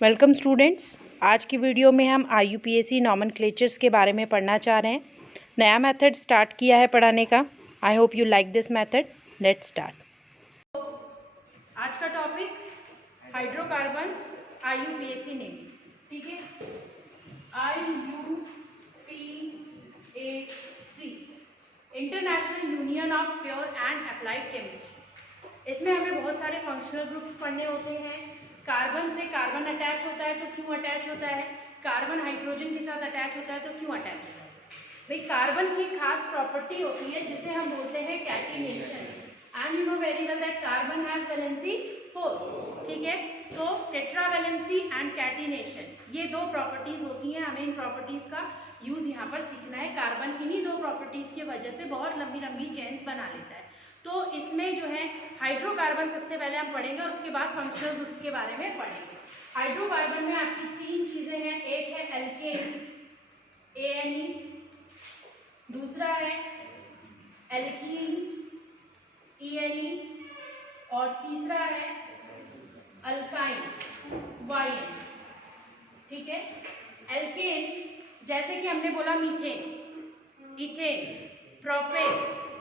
Welcome students. आज की video में हम IUPAC नॉमेनक्लेचर्स के बारे में पढ़ना चाह रहे हैं। नया मेथड स्टार्ट किया है पढ़ाने का। I hope you like this method. Let's start. आज का टॉपिक हाइड्रोकार्बन्स IUPAC नेम, ठीक है। IUPAC international union of pure and applied chemistry. इसमें हमें बहुत सारे फंक्शनल ग्रुप्स पढ़ने होते हैं। कार्बन से कार्बन अटैच होता है तो क्यों अटैच होता है, कार्बन हाइड्रोजन के साथ अटैच होता है तो क्यों अटैच होता है। भाई कार्बन की खास प्रॉपर्टी होती है जिसे हम बोलते हैं catenation, and you know very well that carbon has valency 4, ठीक है। तो टेट्रावैलेंसी एंड कैटिनेशन, ये दो प्रॉपर्टीज होती हैं। हमें इन प्रॉपर्टीज का यूज यहाँ पर सीखना है। कार्बन इन्हीं दो प्रॉपर्टीज की वजह से बहुत लंबी लंबी चेन्स बना लेता है। तो इसमें जो है हाइड्रोकार्बन सबसे पहले हम पढ़ेंगे और उसके बाद फंक्शनल ग्रुप्स के बारे में पढ़ेंगे। हाइड्रोकार्बन में आपकी तीन चीजें हैं। एक है एल्केन ANE, दूसरा है एल्कीन ENE और तीसरा है अल्काइन YN, ठीक है। एल्केन जैसे कि हमने बोला मीथेन, इथेन, प्रोपेन,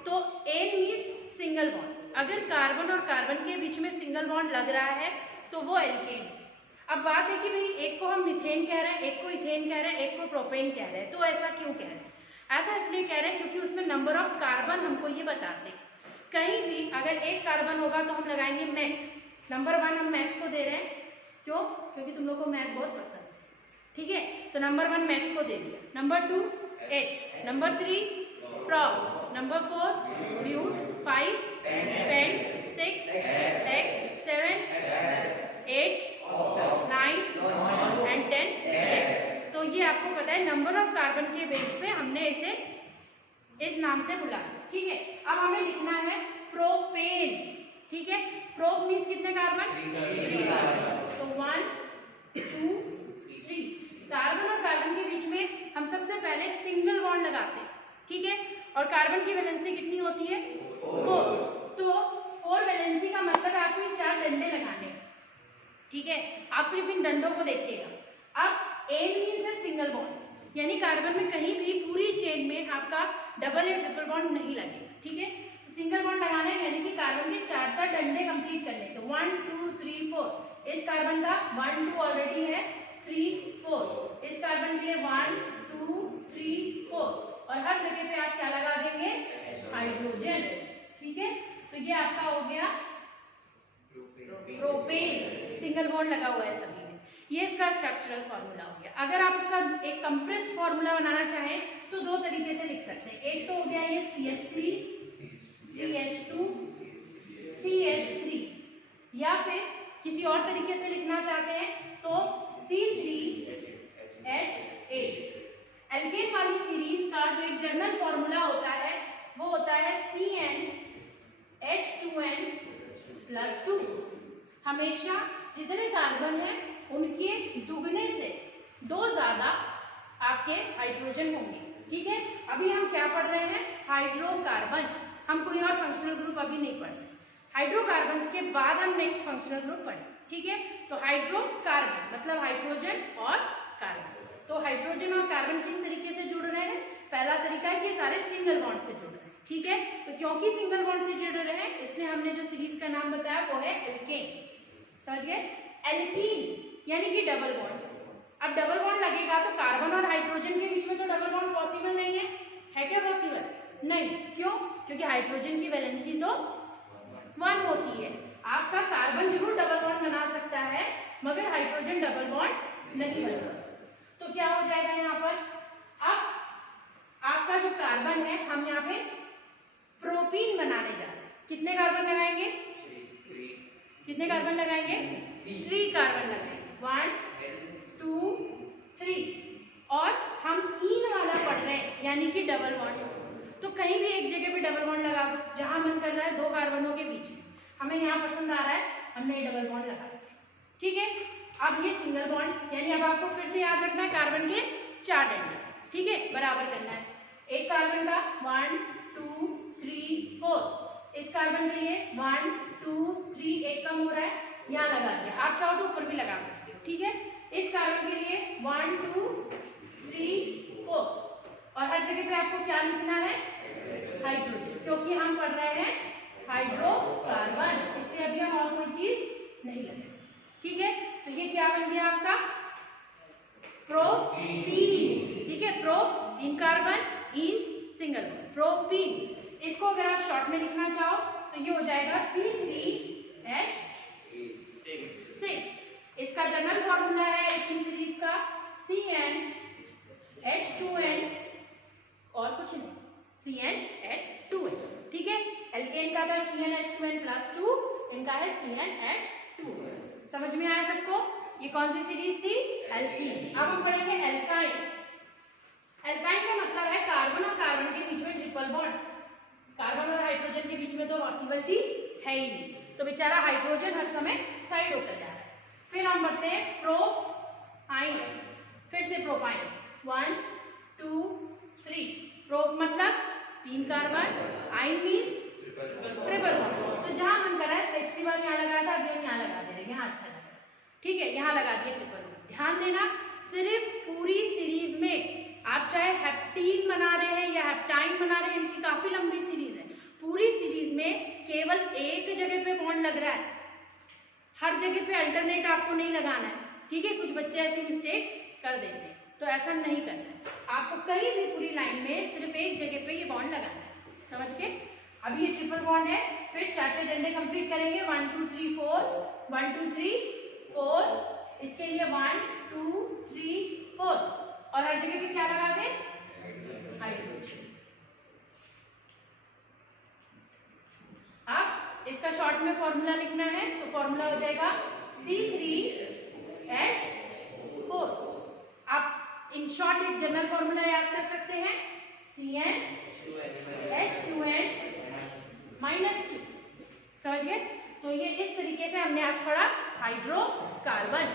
तो एन मीन्स सिंगल बॉन्ड। अगर कार्बन और कार्बन के बीच में सिंगल बॉन्ड लग रहा है तो वो एल्केन। अब बात है कि भाई एक को हम मीथेन कह रहे हैं, एक को इथेन कह रहे हैं, एक को प्रोपेन कह रहे हैं, तो ऐसा क्यों कह रहे हैं? ऐसा इसलिए कह रहे हैं क्योंकि उसमें नंबर ऑफ कार्बन हमको ये बताते हैं। कहीं भी अगर एक कार्बन होगा तो हम लगाएंगे मैथ। नंबर 1 हम मैथ को दे रहे हैं, क्यों? क्योंकि तुम लोग को मैथ बहुत पसंद है, ठीक है। तो नंबर 1 मैथ को दे दिया, number 2 H, number 3 prop, number 4 but, 5 pent, 6 X, 7 8 9 and 10। तो ये आपको पता है नंबर ऑफ कार्बन के बेस पे हमने इसे इस नाम से बुलाया, ठीक है। अब हमें लिखना है प्रोपेन, ठीक है। प्रोप मीन्स कितने कार्बन? 3 कार्बन। तो 1 2 3 कार्बन और कार्बन के बीच में हम सबसे पहले सिंगल बॉन्ड लगाते हैं, ठीक है। और कार्बन की वैलेंसी कितनी होती है? 4। तो 4 वैलेंसी का मतलब आपको ये 4 डंडे लगाने हैं, ठीक है। आप सिर्फ इन डंडों को देखिएगा। अब एन मीन्स है सिंगल बॉन्ड, यानी कार्बन में कहीं भी पूरी चेन में आपका डबल या ट्रिपल बॉन्ड नहीं लगेगा, ठीक है। तो सिंगल बॉन्ड लगाना है यानी कि कार्बन के 4 डंडे कंप्लीट कर लेते हैं। 1 2 3 4 इस कार्बन का 1 2 ऑलरेडी है, 3 4 इस कार्बन के लिए 1 2 3 4 और हर जगह पे आप क्या लगा देंगे? हाइड्रोजन, ठीक है। तो ये आपका हो गया प्रोपेन, सिंगल बॉन्ड लगा हुआ है सभी में। ये इसका स्ट्रक्चरल फॉर्मूला हो गया। अगर आप इसका एक कंप्रेस्ड फॉर्मूला बनाना चाहें तो दो तरीके से लिख सकते हैं। एक तो हो गया ये CH3 CH2 CH3, या फिर किसी और तरीके से लिखना चाहते हैं तो C3H8। एल्केन वाली सीरीज का जो एक जनरल फॉर्मूला होता है वो होता है CnH2n+2। हमेशा जितने कार्बन हैं उनके दुगने से 2 ज्यादा आपके हाइड्रोजन होंगे, ठीक है। अभी हम क्या पढ़ रहे हैं? हाइड्रोकार्बन। हम कोई और फंक्शनल ग्रुप अभी नहीं पढ़ रहे। हाइड्रोकार्बन के बाद हम नेक्स्ट फंक्शनल ग्रुप पढ़ें, ठीक है। तो हाइड्रोकार्बन मतलब हाइड्रोजन और कार्बन। तो हाइड्रोजन और कार्बन किस तरीके से जुड़ रहे हैं? पहला तरीका है कि सारे सिंगल बॉन्ड से जुड़ रहे हैं, ठीक है। तो क्योंकि सिंगल बॉन्ड से जुड़ रहे हैं इसलिए हमने जो सीरीज का नाम बताया वो है एल्केन, समझ गए। एल्कीन यानी कि डबल बॉन्ड। अब डबल बॉन्ड लगेगा तो कार्बन और हाइड्रोजन के बीच में तो डबल बॉन्ड पॉसिबल नहीं है क्या पॉसिबल? नहीं, क्यों? क्योंकि हाइड्रोजन की वैलेंसी तो 1 होती है। आपका कार्बन जरूर डबल बॉन्ड बना सकता है मगर हाइड्रोजन डबल बॉन्ड नहीं बना सकता। तो क्या हो जाएगा यहाँ पर? अब आपका जो कार्बन है हम यहाँ पे प्रोपीन बनाने जा रहे हैं। कितने कार्बन लगाएंगे? कितने कार्बन लगाएंगे? 3 कार्बन लगाएंगे। 1 2 3 और हम ईन वाला पढ़ रहे हैं यानी कि डबल बॉन्ड। तो कहीं भी एक जगह पे डबल बॉन्ड लगा दो जहां मन कर रहा है 2 कार्बनों के बीच में। हमें यहाँ पसंद आ रहा है, हमने ये डबल बॉन्ड लगा दिया, ठीक है। अब ये सिंगल बॉन्ड यानी अब आपको फिर से याद रखना है कार्बन के 4 डंडे, ठीक है, बराबर करना है। एक कार्बन का 1 2 3 4 इस कार्बन के लिए 1 2 3 एक कम हो रहा है, यहाँ लगा दिया। आप चाहो तो ऊपर भी लगा सकते हो, ठीक है। जगह पे आपको क्या लिखना है, हाइड्रोजन, क्योंकि हम पढ़ रहे हैं हाइड्रोकार्बन, इसलिए अभी हम और कोई चीज नहीं लिखेंगे। ठीक है, तो ये क्या बन गया आपका, प्रोपीन। ठीक है, pro 3 carbon, in single bond, propene. इसको अगर आप शॉर्ट में लिखना चाहो तो ये हो जाएगा C3H6। इसका जनरल फॉर्मूला है एल्केन सीरीज का CnH2n, और कुछ नहीं, CnH2n। ठीक है, एल्केन का था CnH2n+2, इनका है CnH2n। समझ में आया सबको? ये कौन सी सीरीज थी, एल्कीन। अब हम पढ़ेंगे एल्काइन। एल्काइन का मतलब है कार्बन और कार्बन के बीच में ट्रिपल बॉन्ड। कार्बन और हाइड्रोजन के बीच में तो पॉसिबिलिटी है ही नहीं, तो बेचारा हाइड्रोजन हर समय साइड होकर जा रहा है। फिर हम बढ़ते हैं प्रोपाइन, फिर से प्रोपाइन 1 2 3। प्रो मतलब 3 कार्बन, आइन मीन्स ट्रिपल बॉन्ड। तो जहां मन करा है, पिछली बार यहाँ लगाया था, अभी हम यहाँ लगा दे रहे हैं, यहाँ अच्छा लगा। ठीक है, यहाँ लगा दिए ट्रिपल बॉन्ड। ध्यान देना, सिर्फ पूरी सीरीज में आप चाहे हेप्टीन बना रहे हैं या हेप्टाइन बना रहे हैं, इनकी काफी लंबी सीरीज है, पूरी सीरीज में केवल एक जगह पे बॉन्ड लग रहा है, हर जगह पे अल्टरनेट आपको नहीं लगाना है। ठीक है, कुछ बच्चे ऐसी मिस्टेक्स कर देते हैं, तो ऐसा नहीं करना है। आपको कहीं भी पूरी लाइन में सिर्फ एक जगह पे ये बॉन्ड लगाना है, समझ के? अभी ये ट्रिपल बॉन्ड है, फिर 4 डंडे कंप्लीट करेंगे, 1 2 3 4, 1 2 3 4, इसके लिए 1 2 3 4, और हर जगह पे क्या लगा दे, हाइड्रोजन। अब इसका शॉर्ट में फॉर्मूला लिखना है, तो फॉर्मूला हो जाएगा C3H4। आप इन शॉर्ट एक जनरल फॉर्मूला याद कर सकते हैं, CnH2n-2। समझ गए? तो ये इस तरीके से हमने आज पढ़ा हाइड्रोकार्बन।